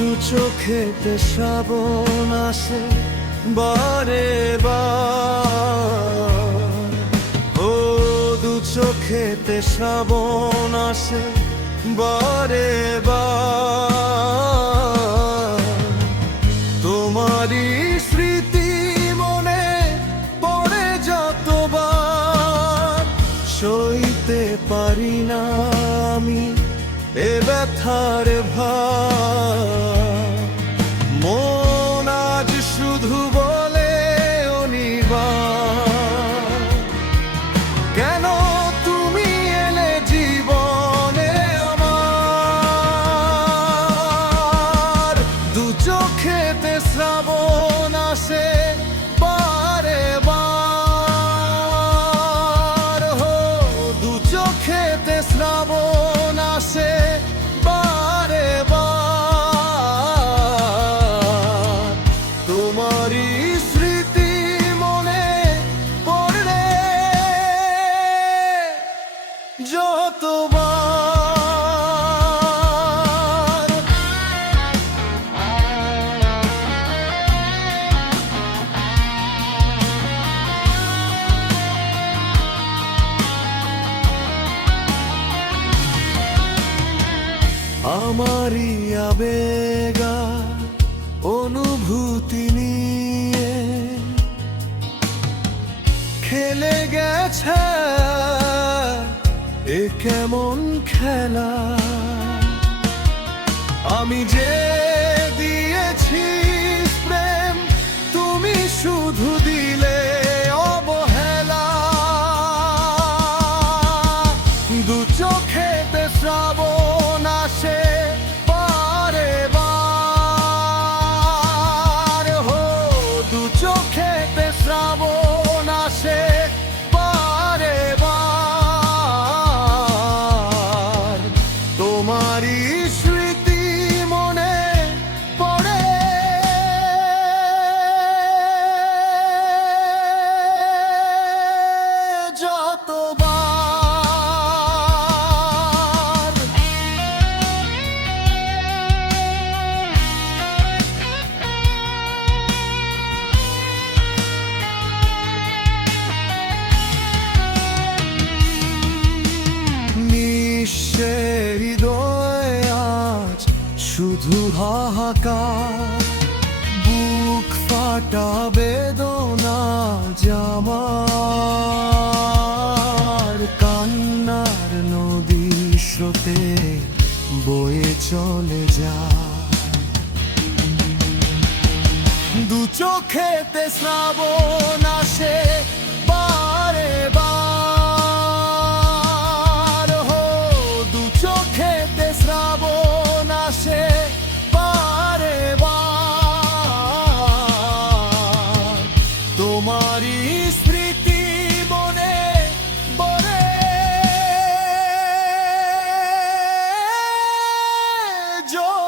দু চোখেতে শ্রাবণ আসে বারে বার, ও দু চোখেতে শ্রাবণ আসে বারে বার। তোমারই স্মৃতি মনে পড়ে যতবার, সইতে পারি না আমি এ ব্যথার ভার। মন আজ শুধু বলে অনিবার, কেন তুমি এলে জীবনে আমার। দু চোখেতে শ্রাবণ আসে বারে বার, হো দু চোখেতে শ্রাবণ আসে বারে বার। তোমারই স্মৃতি মনে পড়লে যতবার, আমারই আবেগা অনুভূতি নিয়ে খেলে গেছে এ কেমন খেলা। আমি যে দিয়েছি প্রেম, তুমি শুধু দিলে অবহেলা। দু চোখেতে শ্রাবণ আসে বারে বার, হো দু চোখেতে শ্রাবণ আসে বারে বার। তোমারই স্মৃতি মনে পড়ে যতবার। নিঃশেষ হৃদয়ে আজ শুধু হাহাকার, বুক ফাটা বেদনা জামার। কান্নার নদী স্রোতে বয়ে চলে যায়, দু চোখেতে শ্রাবণ আসে বারে বার, হো দু চোখেতে শ্রাবণ আসে বারে বার। তোমারই স্মৃতি মনে পড়ে যতবার।